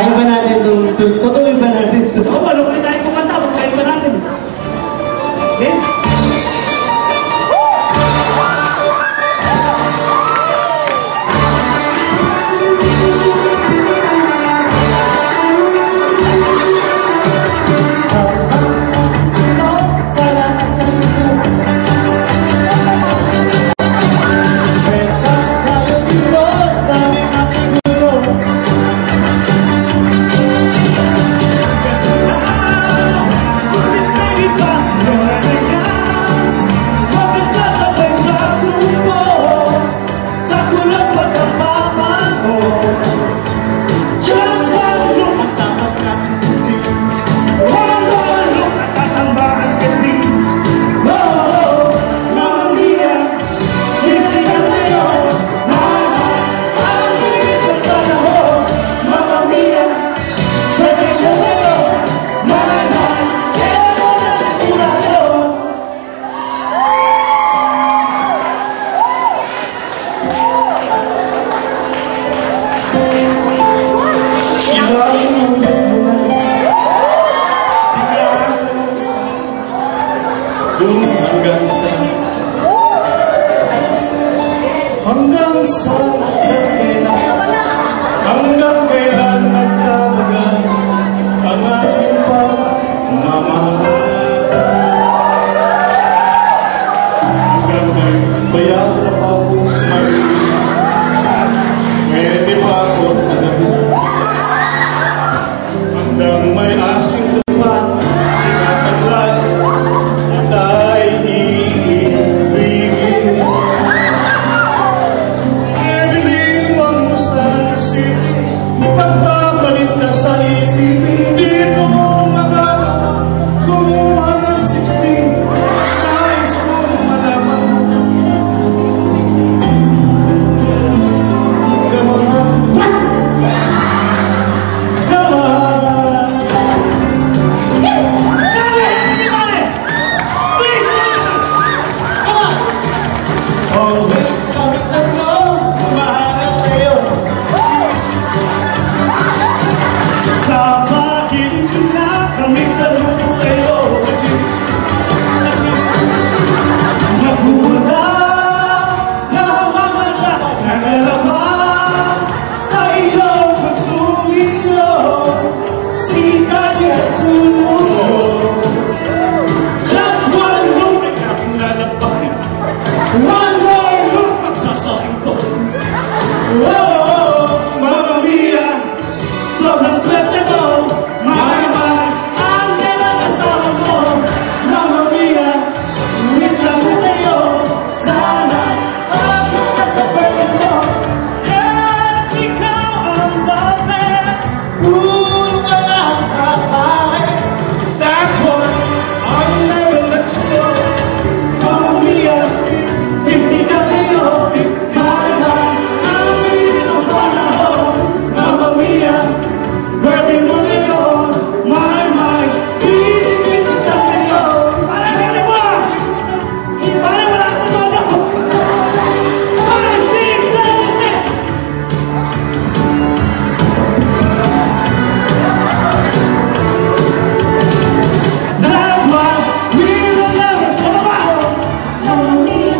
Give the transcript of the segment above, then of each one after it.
Kaya ba natin itong, tutuloy ba natin ito? Oo, ano ulit tayo kumanta, kaya ba natin? Okay? Hanggang kailan nagtatagal ang aking pagmamahal. Hanggang ngayon bayag na pa akong marinig, pwede pa ako sa gabi. Hanggang may asing lupa, tinataglay, at ay iibigin. Evelyn, wag mo sanang isipin, pagpapalit ka sa isip, hindi ko magagawa kumuha ng 16. Nais kong malaman mo. Come on. Come on! Everybody! Please join us! Come on! Always kami tatlo, kumahanap sa'yo. Sa pakinig ko na kami saludo sa'yo. Nakuha na mamadya, nangalaman sa iyong pagsumiso. Sita niya sumuso. Just one look ay aking lalabahin. One more look, magsasakin ko. Oh, Mamma Mia, sobrang swerte ko. My, ang nilagasama mo. Mamma Mia, miss lang ko sa'yo. Sana, ako ka sa purpose mo. Yes, ikaw ang the best. Kung walang kapares, That's why I'll never let you go. Mamma Mia, if di ka ngayon, kailan ang isang panahon. Mamma Mia, pwede mo ngayon, my, titigit ang sa ngayon. Parang galing mo ah! Parang wala ka sa tono. 5, 6, 7, 8. That's why we will never come out. Mamma Mia,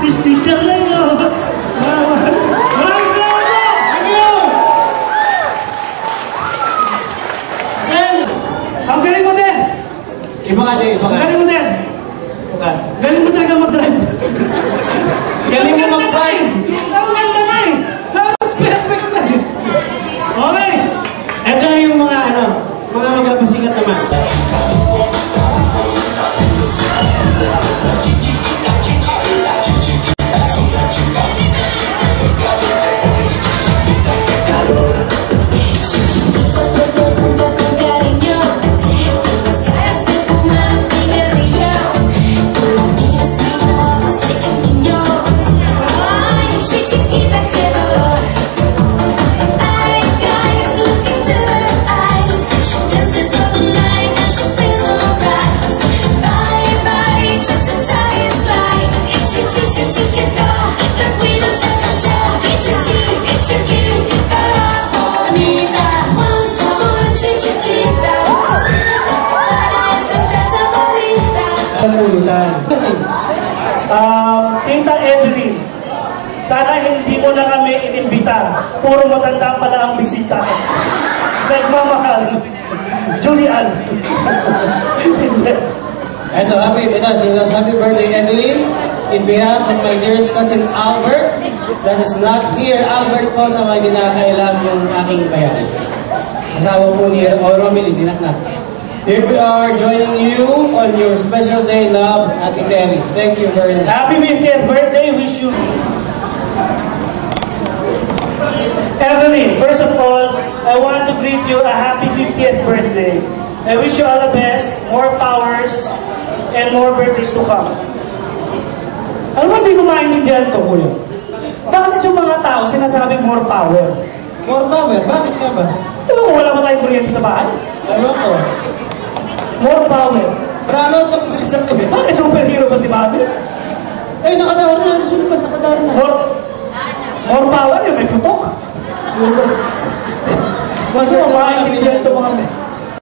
titigit ka ngayon. Maraming salamat po! thank you! Sen! Ang galing mo din! Iba ka din, iba Ang ka. galing mo din! Okay. Galing mo talaga mag-drive. Galing mo mag-drive. Ang ganda na eh! Tapos respect na eh! Okay! Ito na yung mga mga magpapasikat naman. Chiquita que dolor. Ay, guys, look into her eyes. She dances all the night and she feels alright. Bye, bye, cha-cha-cha is like. Chiquita, the queen of cha-cha-cha. Chiquita, bonita. Tita Evelyn, sana hindi mo na kami inimbita. Puro matanda pala ang bisita. Nagmamahal. Julian. Ito, happy birthday, Evelyn. In behalf of my dearest cousin Albert, that is not here. Albert po sa mga dinakailan yung aking bayan. Kasama po ni Romil, dinaknak. Here we are joining you on your special day, love, Ate Terry. Thank you very much. Happy 50th birthday. Wish you. Evelyn, first of all, I want to greet you a happy 50th birthday. I wish you all the best, more powers, and more birthdays to come. Alam mo, hindi ko maintindihan ito, kuya. Bakit yung mga tao sinasabing more power? More power, bakit ka ba? Alam mo, wala ba tayong kuryente sa bahay? Ano ko? More power. Prano ito, bilisan ko eh. Bakit superhero ba si Bobby? Eh, nakatawa na. Sino ba sa katara na? More power yun, may putok. Kasi mo, maintindihan ito mga